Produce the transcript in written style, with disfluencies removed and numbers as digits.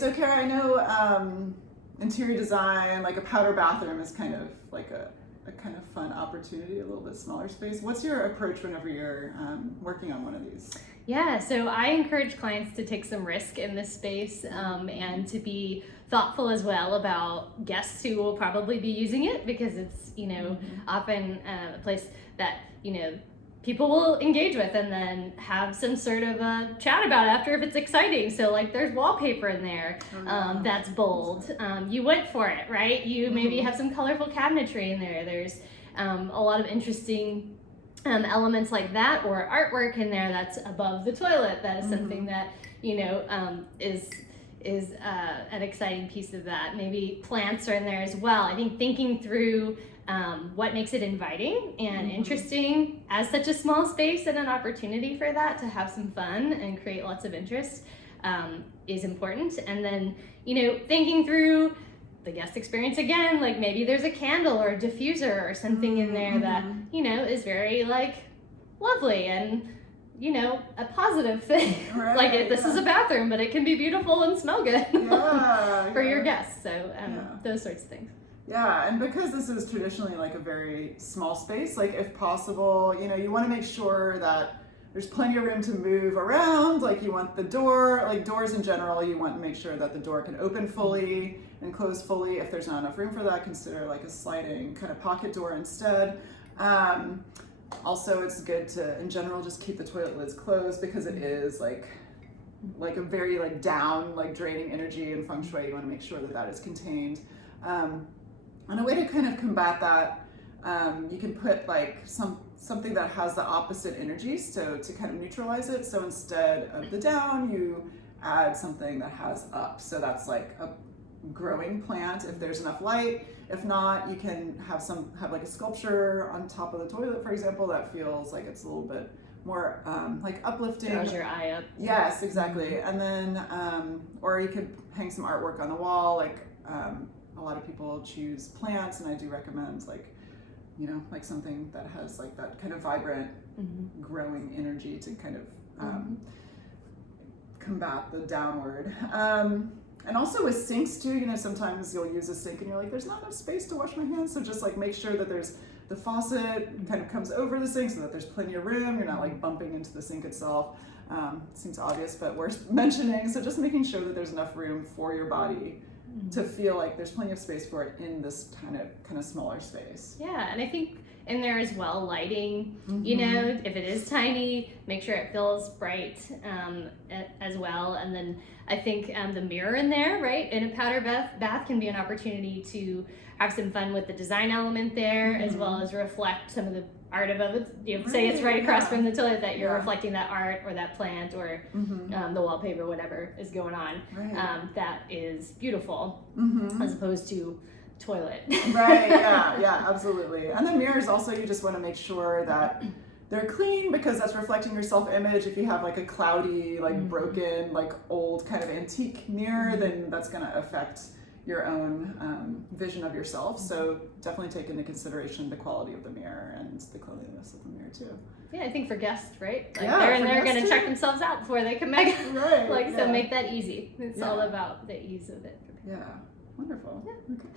So Kara, I know interior design, like a powder bathroom is kind of like a kind of fun opportunity, a little bit smaller space. What's your approach whenever you're working on one of these? Yeah, so I encourage clients to take some risk in this space and to be thoughtful as well about guests who will probably be using it, because it's, often a place that, people will engage with and then have some sort of a chat about after if it's exciting. So like there's wallpaper in there that's bold. You went for it, right? You maybe have some colorful cabinetry in there. There's a lot of interesting elements like that, or artwork in there that's above the toilet. That is something that is an exciting piece of that. Maybe plants are in there as well. I think thinking through what makes it inviting and interesting as such a small space, and an opportunity for that to have some fun and create lots of interest is important. And then thinking through the guest experience again, like maybe there's a candle or a diffuser or something in there that is very like lovely and a positive thing. Right, like this is a bathroom, but it can be beautiful and smell good for your guests. So those sorts of things. Yeah, and because this is traditionally like a very small space, like if possible, you want to make sure that there's plenty of room to move around. Like you want the door, like doors in general, you want to make sure that the door can open fully and close fully. If there's not enough room for that, consider like a sliding kind of pocket door instead. Also, it's good to, in general, just keep the toilet lids closed, because it is like a very like down, like draining energy in Feng Shui. You want to make sure that that is contained. And a way to kind of combat that, you can put like something that has the opposite energy, so to kind of neutralize it. So instead of the down, you add something that has up. So that's like a growing plant if there's enough light. If not, you can have like a sculpture on top of the toilet, for example, that feels like it's a little bit more like uplifting. Draws your eye up. Yes, exactly. And then, or you could hang some artwork on the wall. Like a lot of people choose plants, and I do recommend like something that has like that kind of vibrant, growing energy to kind of combat the downward. And also with sinks too, sometimes you'll use a sink and you're like, there's not enough space to wash my hands. So just like make sure that there's the faucet kind of comes over the sink so that there's plenty of room. You're not like bumping into the sink itself. Seems obvious, but worth mentioning. So just making sure that there's enough room for your body to feel like there's plenty of space for it in this kind of smaller space. Yeah, and I think in there as well, lighting, if it is tiny, make sure it feels bright as well. And then I think the mirror in there, right, in a powder bath can be an opportunity to have some fun with the design element there, as well as reflect some of the art of it. Say it's right across from the toilet, that you're reflecting that art or that plant or the wallpaper, whatever is going on. That is beautiful, as opposed to toilet. Right, yeah, absolutely. And the mirrors also, you just want to make sure that they're clean, because that's reflecting your self-image. If you have like a cloudy, like broken, like old kind of antique mirror, then that's going to affect your own vision of yourself. So definitely take into consideration the quality of the mirror and the cleanliness of the mirror too. Yeah, I think for guests, right? Like they're in there going to check themselves out before they come back. So make that easy. It's all about the ease of it. Yeah, wonderful. Yeah. Okay.